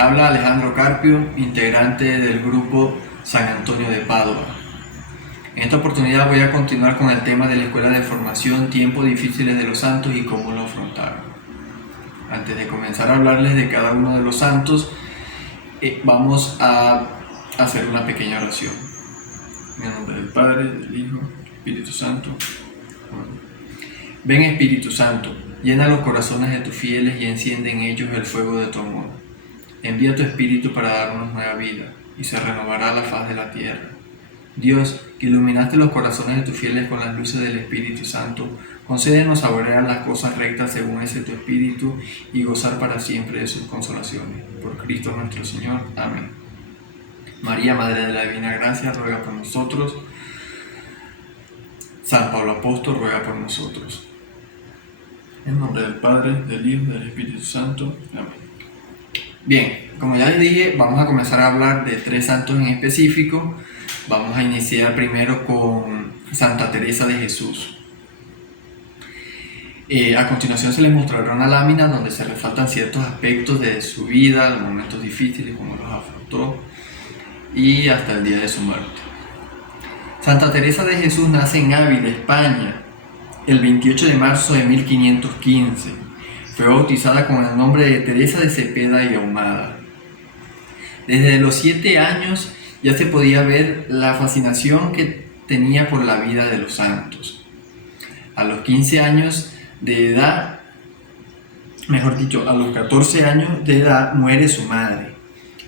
habla Alejandro Carpio, integrante del grupo San Antonio de Padua. En esta oportunidad voy a continuar con el tema de la Escuela de Formación, tiempos difíciles de los santos y cómo lo afrontaron. Antes de comenzar a hablarles de cada uno de los santos, vamos a hacer una pequeña oración. En el nombre del Padre, del Hijo, del Espíritu Santo. Amén. Ven Espíritu Santo, llena los corazones de tus fieles y enciende en ellos el fuego de tu amor. Envía tu Espíritu para darnos nueva vida y se renovará la faz de la tierra. Dios, que iluminaste los corazones de tus fieles con las luces del Espíritu Santo, concédenos saborear las cosas rectas según ese tu Espíritu y gozar para siempre de sus consolaciones. Por Cristo nuestro Señor. Amén. María, Madre de la Divina Gracia, ruega por nosotros. San Pablo Apóstol, ruega por nosotros. En nombre del Padre, del Hijo y del Espíritu Santo. Amén. Bien, como ya les dije, vamos a comenzar a hablar de 3 santos en específico. Vamos a iniciar primero con Santa Teresa de Jesús. A continuación se les mostrará una lámina donde se resaltan ciertos aspectos de su vida, los momentos difíciles, cómo los afrontó y hasta el día de su muerte. Santa Teresa de Jesús nace en Ávila, España, el 28 de marzo de 1515. Fue bautizada con el nombre de Teresa de Cepeda y Ahumada. Desde los 7 años ya se podía ver la fascinación que tenía por la vida de los santos. A los 15 años de edad, mejor dicho, a los 14 años de edad muere su madre.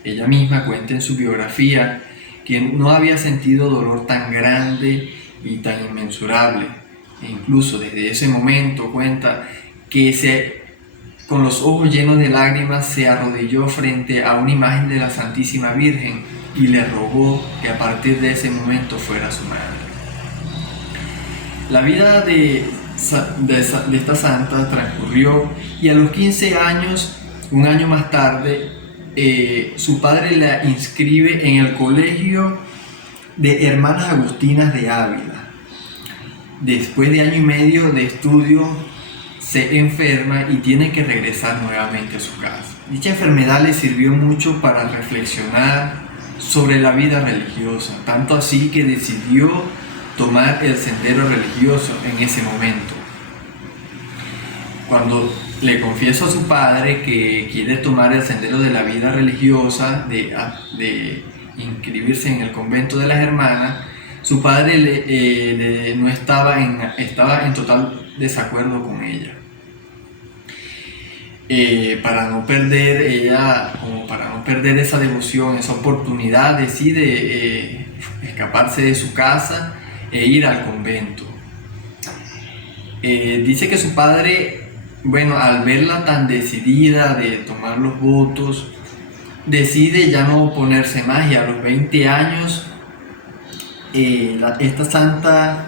Ella misma cuenta en su biografía que no había sentido dolor tan grande y tan inmensurable. E incluso desde ese momento cuenta que con los ojos llenos de lágrimas se arrodilló frente a una imagen de la Santísima Virgen y le rogó que a partir de ese momento fuera su madre. La vida de esta santa transcurrió y a los 15 años, un año más tarde, su padre la inscribe en el colegio de Hermanas Agustinas de Ávila. Después de año y medio de estudio, se enferma y tiene que regresar nuevamente a su casa. Dicha enfermedad le sirvió mucho para reflexionar sobre la vida religiosa, tanto así que decidió tomar el sendero religioso en ese momento. Cuando le confiesa a su padre que quiere tomar el sendero de la vida religiosa, de inscribirse en el convento de las hermanas, su padre no estaba en total desacuerdo con ella. Para no perder esa devoción, esa oportunidad, decide escaparse de su casa e ir al convento. Dice que su padre, al verla tan decidida de tomar los votos, decide ya no oponerse más, y a los 20 años esta santa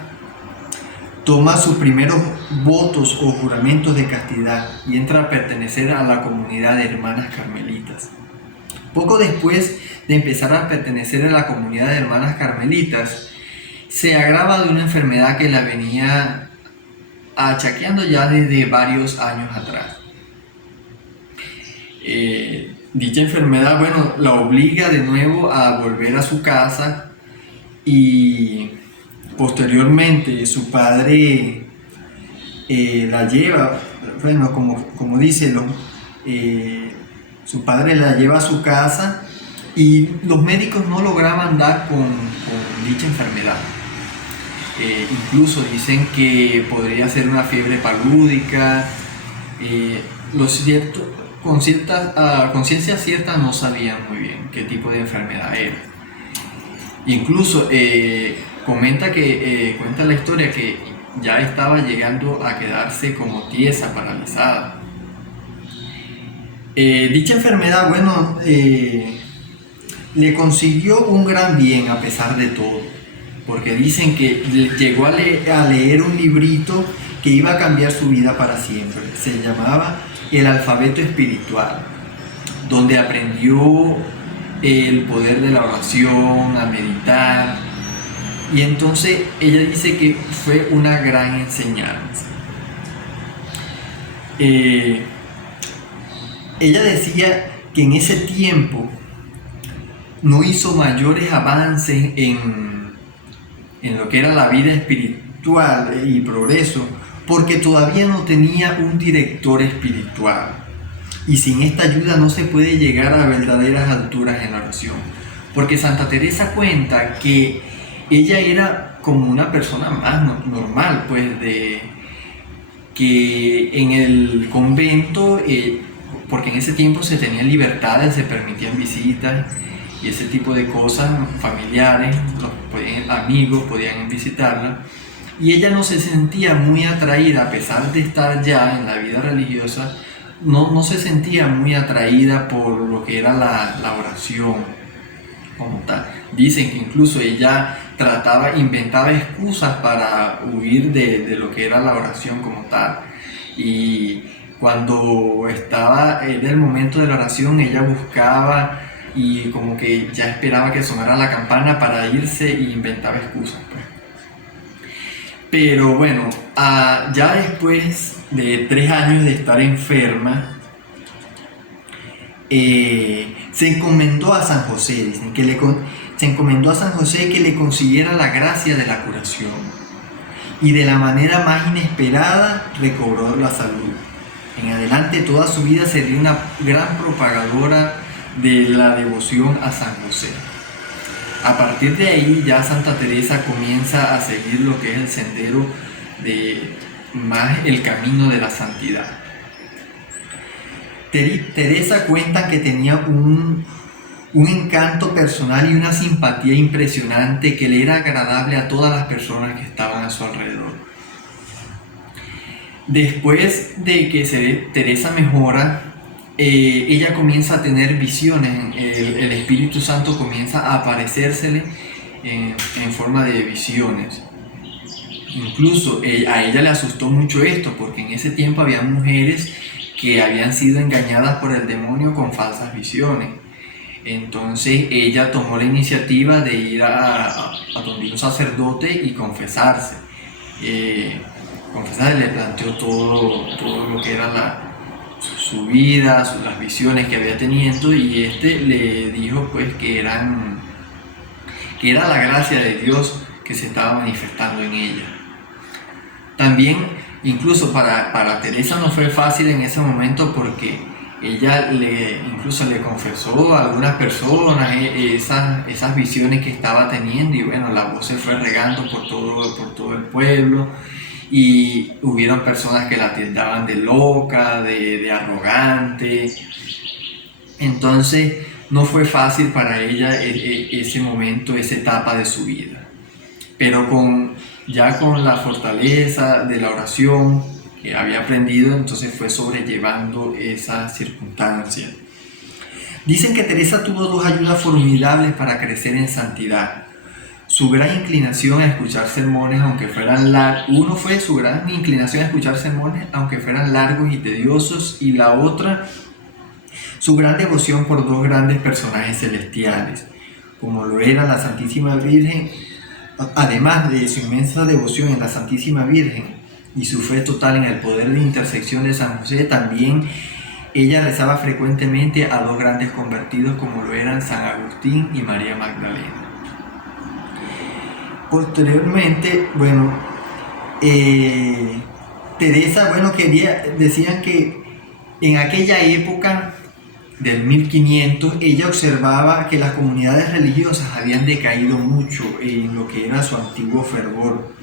toma sus primeros votos o juramentos de castidad y entra a pertenecer a la comunidad de hermanas carmelitas. Poco después de empezar a pertenecer a la comunidad de hermanas carmelitas, se agrava de una enfermedad que la venía achaqueando ya desde varios años atrás. Dicha enfermedad, la obliga de nuevo a volver a su casa, y posteriormente su padre la lleva, como dice, su padre la lleva a su casa y los médicos no lograban dar con dicha enfermedad. Incluso dicen que podría ser una fiebre palúdica. Con ciencia cierta no sabían muy bien qué tipo de enfermedad era. Incluso cuenta la historia que ya estaba llegando a quedarse como tiesa, paralizada. Dicha enfermedad, le consiguió un gran bien a pesar de todo, porque dicen que llegó a leer un librito que iba a cambiar su vida para siempre. Se llamaba El Alfabeto Espiritual, donde aprendió el poder de la oración, a meditar, y entonces ella dice que fue una gran enseñanza. Ella decía que en ese tiempo no hizo mayores avances en lo que era la vida espiritual y progreso, porque todavía no tenía un director espiritual. Y sin esta ayuda no se puede llegar a verdaderas alturas en la oración. Porque Santa Teresa cuenta que ella era como una persona más normal, pues que en el convento, porque en ese tiempo se tenían libertades, se permitían visitas y ese tipo de cosas, familiares, amigos podían visitarla, y ella no se sentía muy atraída, a pesar de estar ya en la vida religiosa, no se sentía muy atraída por lo que era la oración como tal. Dicen que incluso ella inventaba excusas para huir de lo que era la oración como tal. Y cuando era el momento de la oración, ella buscaba y como que ya esperaba que sonara la campana para irse e inventaba excusas, pues. Pero bueno, ya después de 3 años de estar enferma, se encomendó a San José, dicen que se encomendó a San José que le consiguiera la gracia de la curación, y de la manera más inesperada recobró la salud. En adelante toda su vida sería una gran propagadora de la devoción a San José. A partir de ahí ya Santa Teresa comienza a seguir lo que es el sendero el camino de la santidad. Teresa cuenta que tenía un encanto personal y una simpatía impresionante que le era agradable a todas las personas que estaban a su alrededor. Después de que Teresa mejora, ella comienza a tener visiones, el Espíritu Santo comienza a aparecérsele en forma de visiones. Incluso a ella le asustó mucho esto, porque en ese tiempo había mujeres que habían sido engañadas por el demonio con falsas visiones. Entonces ella tomó la iniciativa de ir a donde un sacerdote y confesarse. Le planteó todo lo que era su vida, las visiones que había tenido, y le dijo pues que era la gracia de Dios que se estaba manifestando en ella. También, incluso para Teresa no fue fácil en ese momento, porque ella incluso le confesó a algunas personas esas visiones que estaba teniendo, y bueno, la voz se fue regando por todo el pueblo, y hubieron personas que la tildaban de loca, de arrogante. Entonces no fue fácil para ella ese momento, esa etapa de su vida, pero ya con la fortaleza de la oración que había aprendido, entonces fue sobrellevando esa circunstancia. Dicen que Teresa tuvo 2 ayudas formidables para crecer en santidad: su gran inclinación a escuchar sermones, aunque fueran largos. Fue su gran inclinación a escuchar sermones, aunque fueran largos y tediosos, y la otra, su gran devoción por 2 grandes personajes celestiales, como lo era la Santísima Virgen. Además de su inmensa devoción en la Santísima Virgen y su fe total en el poder de intersección de San José, también ella rezaba frecuentemente a 2 grandes convertidos, como lo eran San Agustín y María Magdalena. Posteriormente, Teresa, decían que en aquella época del 1500, ella observaba que las comunidades religiosas habían decaído mucho en lo que era su antiguo fervor.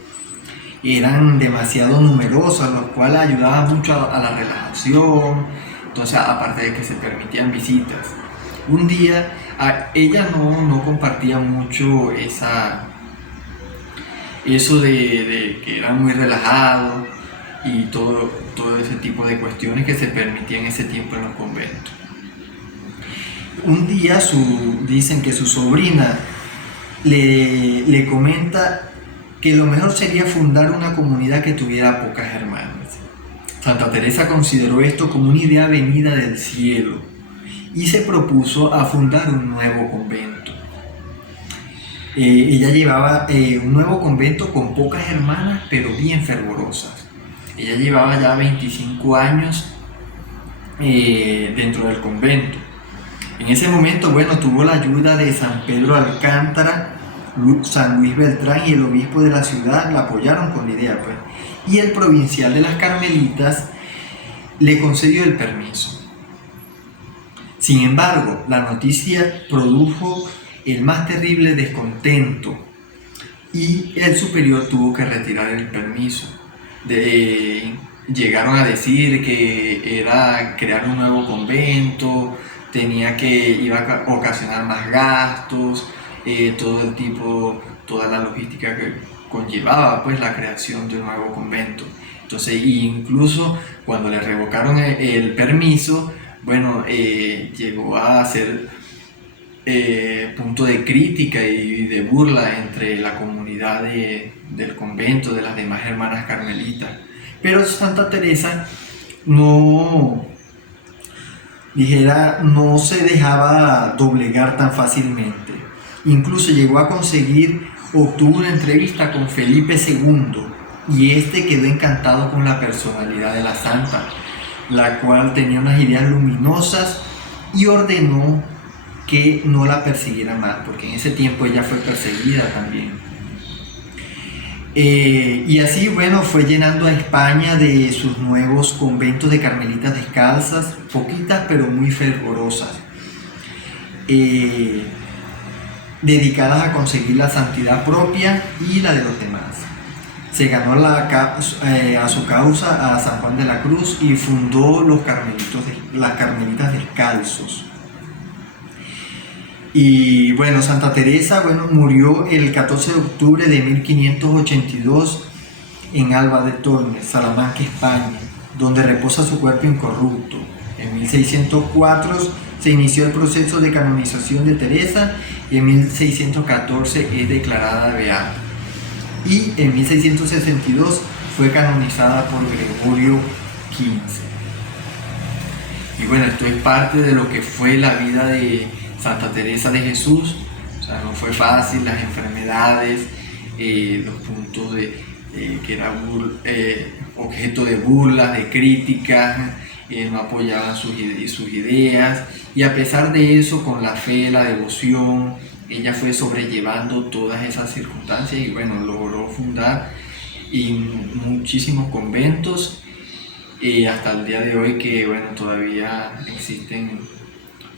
Eran demasiado numerosas, lo cual ayudaba mucho a la relajación. Entonces, aparte de que se permitían visitas, un día ella no compartía mucho eso de que eran muy relajados y todo ese tipo de cuestiones que se permitían en ese tiempo en los conventos. Un día dicen que su sobrina le comenta que lo mejor sería fundar una comunidad que tuviera pocas hermanas. Santa Teresa consideró esto como una idea venida del cielo y se propuso a fundar un nuevo convento. Ella llevaba un nuevo convento con pocas hermanas, pero bien fervorosas. Ella llevaba ya 25 años dentro del convento. En ese momento, bueno, tuvo la ayuda de San Pedro Alcántara, San Luis Beltrán y el obispo de la ciudad la apoyaron con la idea, pues. Y el provincial de las Carmelitas le concedió el permiso. Sin embargo, la noticia produjo el más terrible descontento y el superior tuvo que retirar el permiso. Llegaron a decir que era crear un nuevo convento, iba a ocasionar más gastos, toda la logística que conllevaba pues la creación de un nuevo convento. Entonces, incluso cuando le revocaron el permiso, bueno, llegó a ser punto de crítica y de burla entre la comunidad del convento, de las demás hermanas carmelitas. Pero Santa Teresa no se dejaba doblegar tan fácilmente. Incluso llegó a obtuvo una entrevista con Felipe II y este quedó encantado con la personalidad de la santa, la cual tenía unas ideas luminosas y ordenó que no la persiguiera más, porque en ese tiempo ella fue perseguida también. Y así, bueno, fue llenando a España de sus nuevos conventos de carmelitas descalzas, poquitas pero muy fervorosas, dedicadas a conseguir la santidad propia y la de los demás. Se ganó a su causa a San Juan de la Cruz y fundó las Carmelitas Descalzos. Y bueno, Santa Teresa murió el 14 de octubre de 1582 en Alba de Tormes, Salamanca, España, donde reposa su cuerpo incorrupto. En 1604 se inició el proceso de canonización de Teresa y en 1614 es declarada beata. Y en 1662 fue canonizada por Gregorio XV. Y bueno, esto es parte de lo que fue la vida de Santa Teresa de Jesús. O sea, no fue fácil, las enfermedades, los puntos que era objeto de burlas, de críticas, no apoyaban sus ideas, y a pesar de eso, con la fe, la devoción, ella fue sobrellevando todas esas circunstancias y bueno, logró fundar muchísimos conventos, hasta el día de hoy que bueno, todavía existen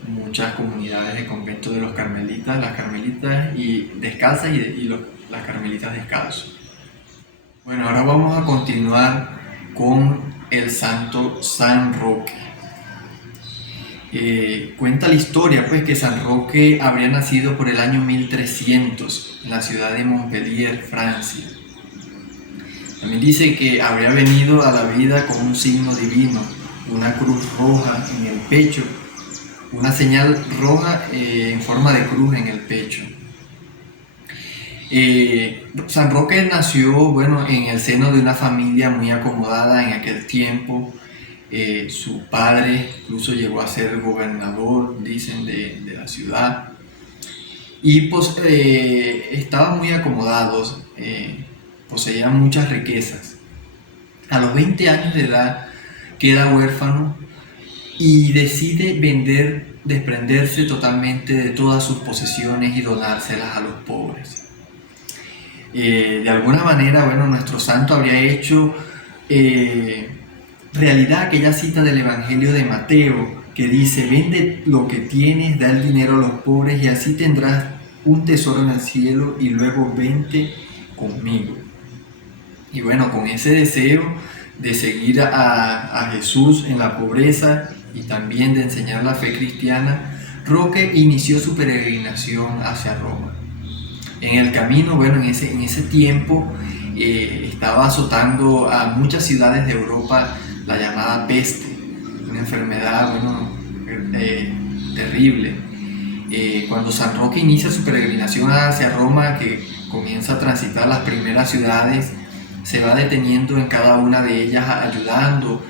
muchas comunidades de conventos de los carmelitas, las carmelitas y descalzas las carmelitas descalzos. Bueno, ahora vamos a continuar con el santo San Roque. Cuenta la historia pues que San Roque habría nacido por el año 1300 en la ciudad de Montpellier, Francia. También dice que habría venido a la vida con un signo divino, una cruz roja en el pecho, una señal roja en forma de cruz en el pecho. San Roque nació en el seno de una familia muy acomodada en aquel tiempo. Su padre incluso llegó a ser gobernador, dicen, de la ciudad, y pues estaban muy acomodados, poseían muchas riquezas. A los 20 años de edad queda huérfano y decide desprenderse totalmente de todas sus posesiones y donárselas a los pobres. De alguna manera, nuestro santo habría hecho realidad aquella cita del Evangelio de Mateo que dice: vende lo que tienes, da el dinero a los pobres y así tendrás un tesoro en el cielo y luego vente conmigo. Y con ese deseo de seguir a Jesús en la pobreza y también de enseñar la fe cristiana, Roque inició su peregrinación hacia Roma. En el camino, en ese tiempo estaba azotando a muchas ciudades de Europa la llamada peste, una enfermedad terrible. Cuando San Roque inicia su peregrinación hacia Roma, que comienza a transitar las primeras ciudades, se va deteniendo en cada una de ellas, ayudando,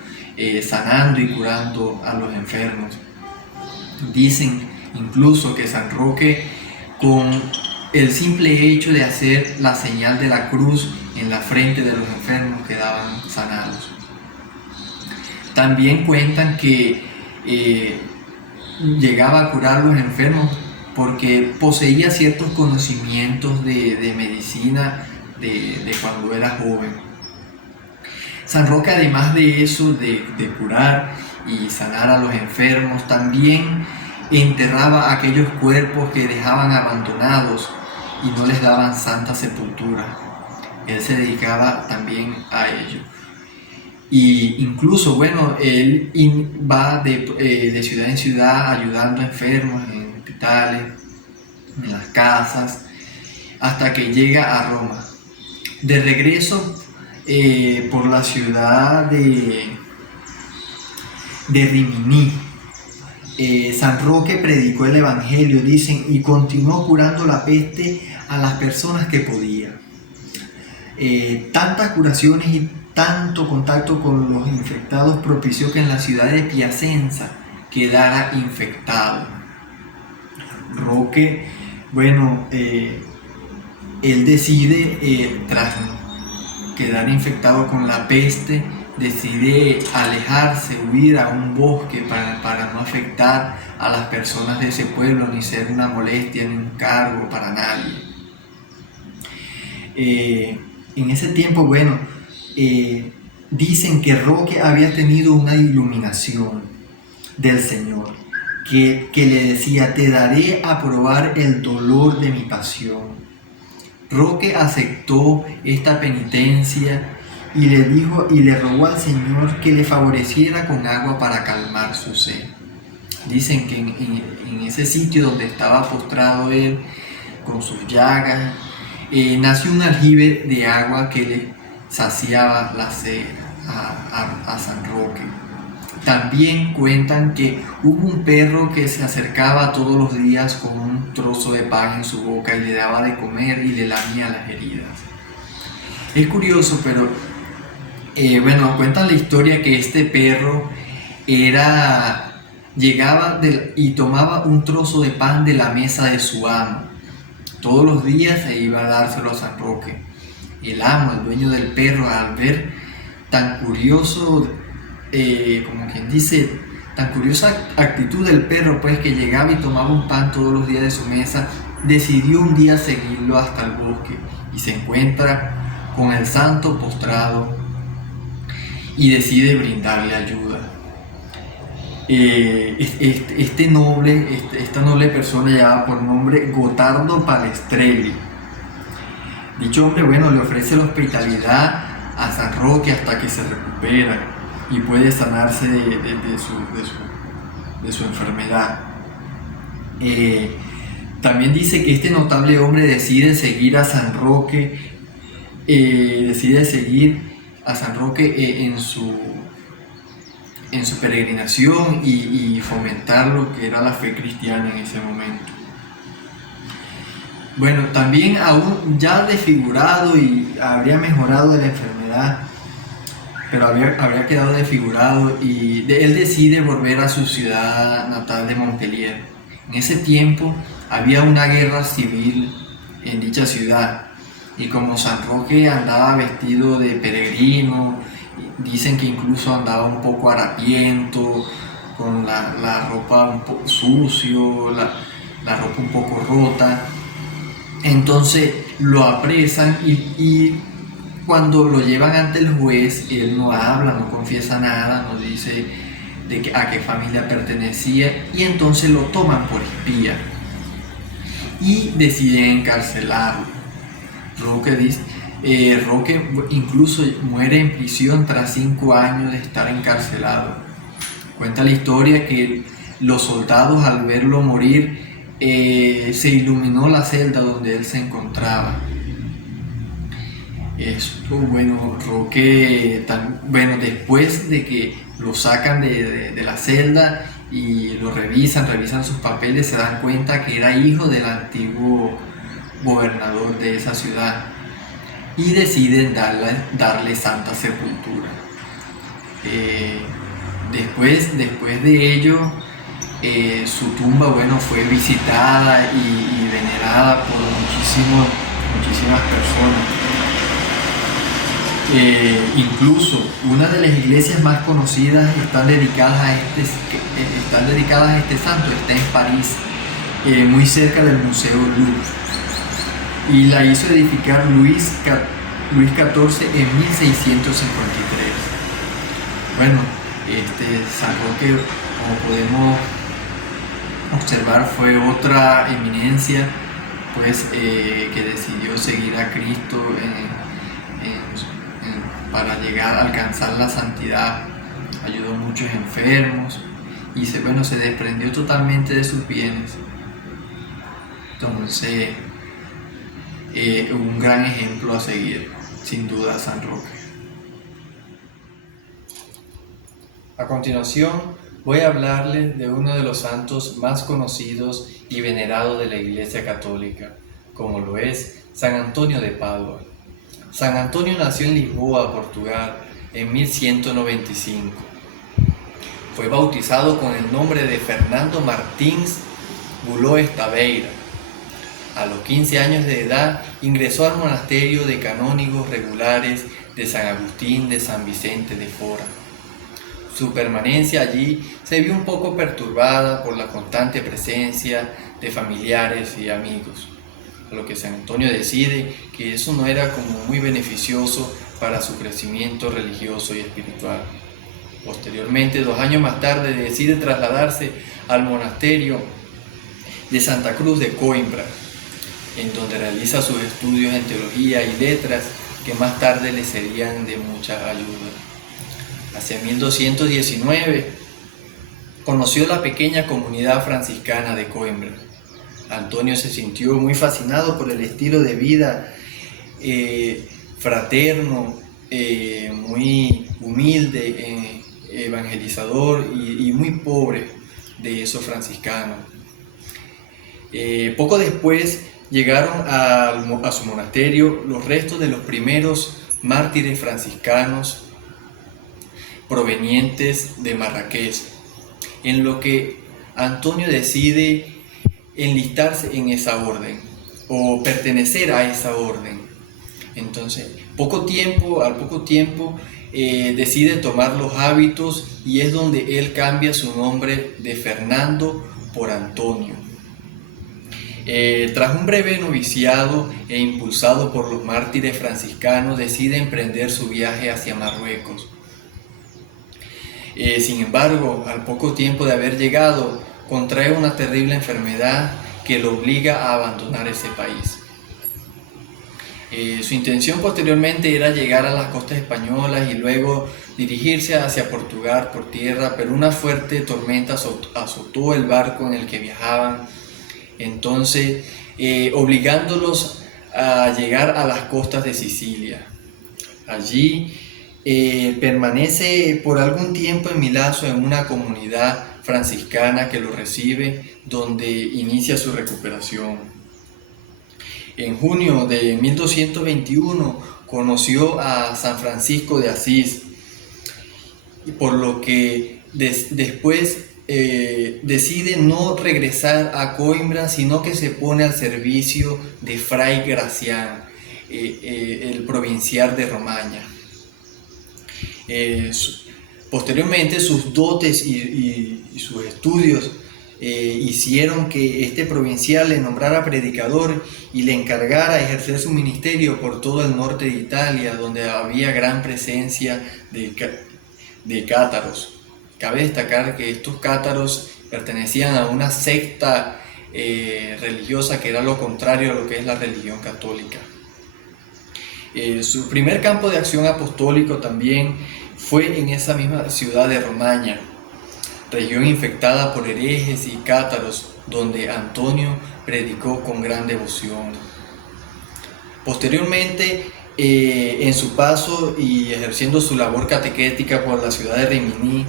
sanando y curando a los enfermos. Dicen incluso que San Roque, con el simple hecho de hacer la señal de la cruz en la frente de los enfermos, quedaban sanados. También cuentan que llegaba a curar a los enfermos porque poseía ciertos conocimientos de medicina de cuando era joven. San Roque, además de eso, de curar y sanar a los enfermos, también enterraba aquellos cuerpos que dejaban abandonados y no les daban santa sepultura. Él se dedicaba también a ello. Y incluso, bueno, él va de ciudad en ciudad ayudando a enfermos en hospitales, en las casas, hasta que llega a Roma. De regreso por la ciudad de Rimini, San Roque predicó el Evangelio, dicen, y continuó curando la peste a las personas que podía. Tantas curaciones y tanto contacto con los infectados propició que en la ciudad de Piacenza quedara infectado. Roque, bueno, él decide, tras quedar infectado con la peste, decide alejarse, huir a un bosque para no afectar a las personas de ese pueblo, ni ser una molestia ni un cargo para nadie. En ese tiempo, bueno, dicen que Roque había tenido una iluminación del Señor, que le decía: te daré a probar el dolor de mi pasión. Roque aceptó esta penitencia y le rogó al Señor que le favoreciera con agua para calmar su sed. Dicen que en ese sitio donde estaba postrado él, con sus llagas, nació un aljibe de agua que le saciaba la sed a San Roque. También cuentan que hubo un perro que se acercaba todos los días con un trozo de pan en su boca y le daba de comer y le lamía las heridas. Es curioso, pero bueno, cuentan la historia que este perro llegaba y tomaba un trozo de pan de la mesa de su amo. Todos los días se iba a dárselo a San Roque. El amo, el dueño del perro, al ver tan curioso, como quien dice, tan curiosa actitud del perro, pues, que llegaba y tomaba un pan todos los días de su mesa, decidió un día seguirlo hasta el bosque y se encuentra con el santo postrado y decide brindarle ayuda. Esta noble persona llevaba por nombre Gotardo Palestrelli. Dicho hombre, bueno, le ofrece la hospitalidad a San Roque hasta que se recupera y puede sanarse de su enfermedad. También dice que este notable hombre decide seguir a San Roque, en su peregrinación y fomentar lo que era la fe cristiana en ese momento. Bueno, también aún ya desfigurado y habría mejorado de la enfermedad, pero habría quedado desfigurado y él decide volver a su ciudad natal de Montpellier. En ese tiempo había una guerra civil en dicha ciudad y como San Roque andaba vestido de peregrino, dicen que incluso andaba un poco harapiento, con la ropa un poco sucio, la ropa un poco rota. Entonces lo apresan y cuando lo llevan ante el juez, él no habla, no confiesa nada, no dice a qué familia pertenecía, y entonces lo toman por espía y deciden encarcelarlo. Roque incluso muere en prisión tras 5 años de estar encarcelado. Cuenta la historia que los soldados, al verlo morir, se iluminó la celda donde él se encontraba. Roque, después de que lo sacan de la celda y lo revisan sus papeles, se dan cuenta que era hijo del antiguo gobernador de esa ciudad y deciden darle santa sepultura. Después de ello, su tumba fue visitada y venerada por muchísimas personas. Incluso una de las iglesias más conocidas están dedicadas a este santo, está en París, muy cerca del Museo Louvre, y la hizo edificar Luis XIV en 1653. Bueno, San Roque, como podemos observar, fue otra eminencia pues, que decidió seguir a Cristo para llegar a alcanzar la santidad. Ayudó a muchos enfermos y se desprendió totalmente de sus bienes. Entonces, un gran ejemplo a seguir, sin duda, San Roque. A continuación, voy a hablarles de uno de los santos más conocidos y venerados de la Iglesia Católica, como lo es San Antonio de Padua. San Antonio nació en Lisboa, Portugal, en 1195. Fue bautizado con el nombre de Fernando Martins Buló Estabeira. A los 15 años de edad ingresó al monasterio de canónigos regulares de San Agustín de San Vicente de Fora. Su permanencia allí se vio un poco perturbada por la constante presencia de familiares y amigos, a lo que San Antonio decide que eso no era como muy beneficioso para su crecimiento religioso y espiritual. Posteriormente, 2 años más tarde, decide trasladarse al monasterio de Santa Cruz de Coimbra, en donde realiza sus estudios en teología y letras que más tarde le serían de mucha ayuda. Hacia 1219 conoció la pequeña comunidad franciscana de Coimbra. Antonio se sintió muy fascinado por el estilo de vida fraterno, muy humilde, evangelizador y muy pobre de esos franciscanos. Poco después llegaron a su monasterio los restos de los primeros mártires franciscanos provenientes de Marrakech, en lo que Antonio decide enlistarse en esa orden o pertenecer a esa orden. Entonces, al poco tiempo decide tomar los hábitos y es donde él cambia su nombre de Fernando por Antonio. Tras un breve noviciado e impulsado por los mártires franciscanos, decide emprender su viaje hacia Marruecos. Sin embargo, al poco tiempo de haber llegado, contrae una terrible enfermedad que lo obliga a abandonar ese país. Su intención posteriormente era llegar a las costas españolas y luego dirigirse hacia Portugal por tierra, pero una fuerte tormenta azotó el barco en el que viajaban, entonces obligándolos a llegar a las costas de Sicilia. Allí permanece por algún tiempo en Milazzo en una comunidad franciscana que lo recibe, donde inicia su recuperación. En junio de 1221 conoció a San Francisco de Asís, por lo que después decide no regresar a Coimbra, sino que se pone al servicio de Fray Gracián, el provincial de Romaña. Posteriormente sus dotes y sus estudios hicieron que este provincial le nombrara predicador y le encargara ejercer su ministerio por todo el norte de Italia, donde había gran presencia de cátaros. Cabe destacar que estos cátaros pertenecían a una secta religiosa que era lo contrario a lo que es la religión católica. Su primer campo de acción apostólico también fue en esa misma ciudad de Romaña, región infectada por herejes y cátaros, donde Antonio predicó con gran devoción. Posteriormente, en su paso y ejerciendo su labor catequética por la ciudad de Rimini,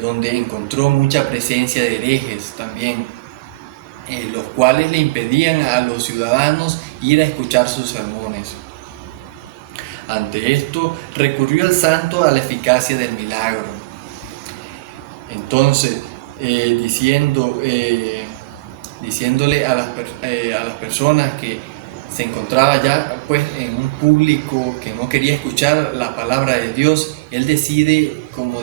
donde encontró mucha presencia de herejes también, los cuales le impedían a los ciudadanos ir a escuchar sus sermones. Ante esto, recurrió el santo a la eficacia del milagro. Entonces, diciéndole a las personas que se encontraba ya pues en un público que no quería escuchar la palabra de Dios, él decide como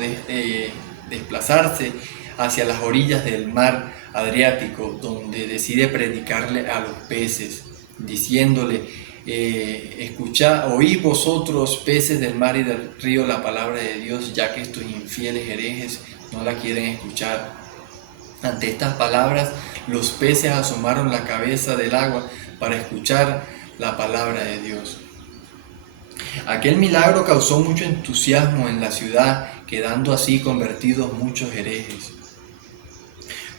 desplazarse hacia las orillas del mar Adriático, donde decide predicarle a los peces, diciéndole: oíd vosotros, peces del mar y del río, la palabra de Dios, ya que estos infieles herejes no la quieren escuchar. Ante estas palabras, los peces asomaron la cabeza del agua para escuchar la palabra de Dios. Aquel milagro causó mucho entusiasmo en la ciudad, quedando así convertidos muchos herejes.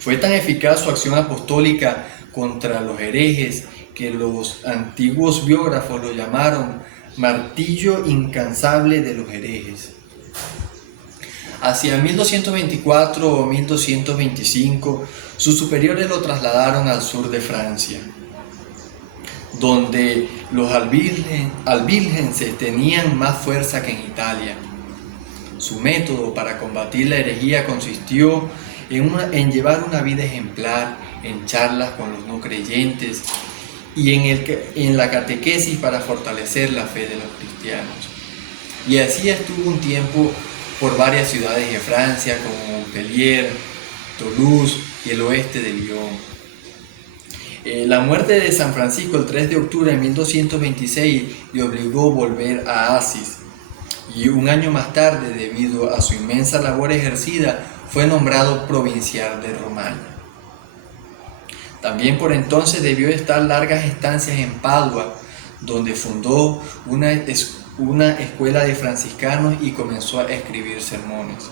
Fue tan eficaz su acción apostólica contra los herejes que los antiguos biógrafos lo llamaron martillo incansable de los herejes. Hacia 1224 o 1225, sus superiores lo trasladaron al sur de Francia, donde los albigenses tenían más fuerza que en Italia. Su método para combatir la herejía consistió en llevar una vida ejemplar, en charlas con los no creyentes y en la catequesis para fortalecer la fe de los cristianos. Y así estuvo un tiempo por varias ciudades de Francia, como Montpellier, Toulouse y el oeste de Lyon. La muerte de San Francisco el 3 de octubre de 1226 le obligó a volver a Asís, y un año más tarde, debido a su inmensa labor ejercida, fue nombrado provincial de Romaña. También por entonces debió estar largas estancias en Padua, donde fundó una escuela de franciscanos y comenzó a escribir sermones.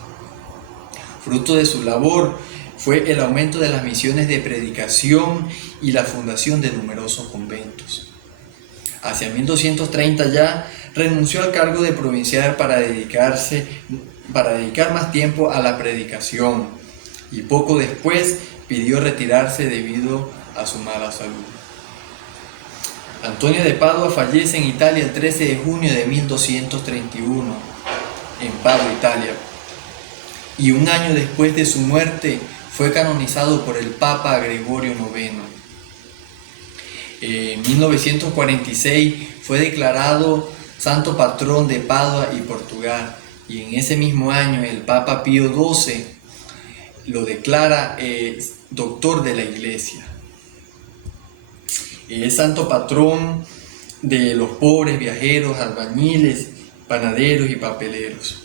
Fruto de su labor fue el aumento de las misiones de predicación y la fundación de numerosos conventos. Hacia 1230 ya renunció al cargo de provincial para dedicar más tiempo a la predicación, y poco después pidió retirarse debido a su mala salud. Antonio de Padua fallece en Italia el 13 de junio de 1231, en Padua, Italia, y un año después de su muerte fue canonizado por el Papa Gregorio IX. En 1946 fue declarado santo patrón de Padua y Portugal, y en ese mismo año el Papa Pío XII lo declara doctor de la Iglesia. Es santo patrón de los pobres, viajeros, albañiles, panaderos y papeleros.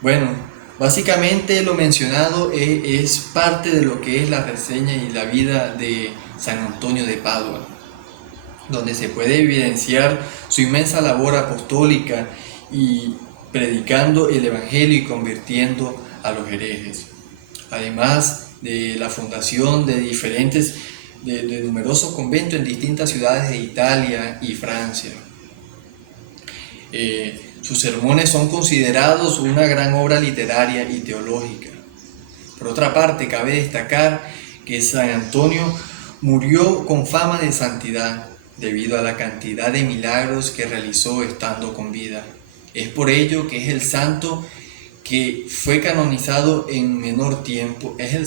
Bueno, básicamente lo mencionado es parte de lo que es la reseña y la vida de San Antonio de Padua, donde se puede evidenciar su inmensa labor apostólica y predicando el Evangelio y convirtiendo a los herejes, además de la fundación de numerosos conventos en distintas ciudades de Italia y Francia. Sus sermones son considerados una gran obra literaria y teológica. Por otra parte, cabe destacar que San Antonio murió con fama de santidad debido a la cantidad de milagros que realizó estando con vida. Es por ello que es el santo que fue canonizado en menor tiempo, en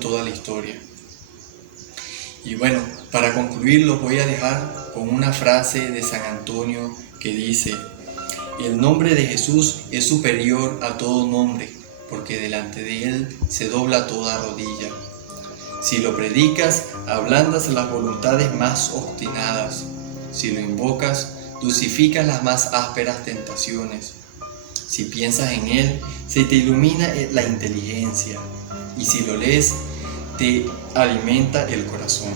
toda la historia. Y bueno, para concluir los voy a dejar con una frase de San Antonio que dice: el nombre de Jesús es superior a todo nombre, porque delante de él se dobla toda rodilla. Si lo predicas, ablandas las voluntades más obstinadas. Si lo invocas, dulcificas las más ásperas tentaciones. Si piensas en él, se te ilumina la inteligencia, y si lo lees, te alimenta el corazón.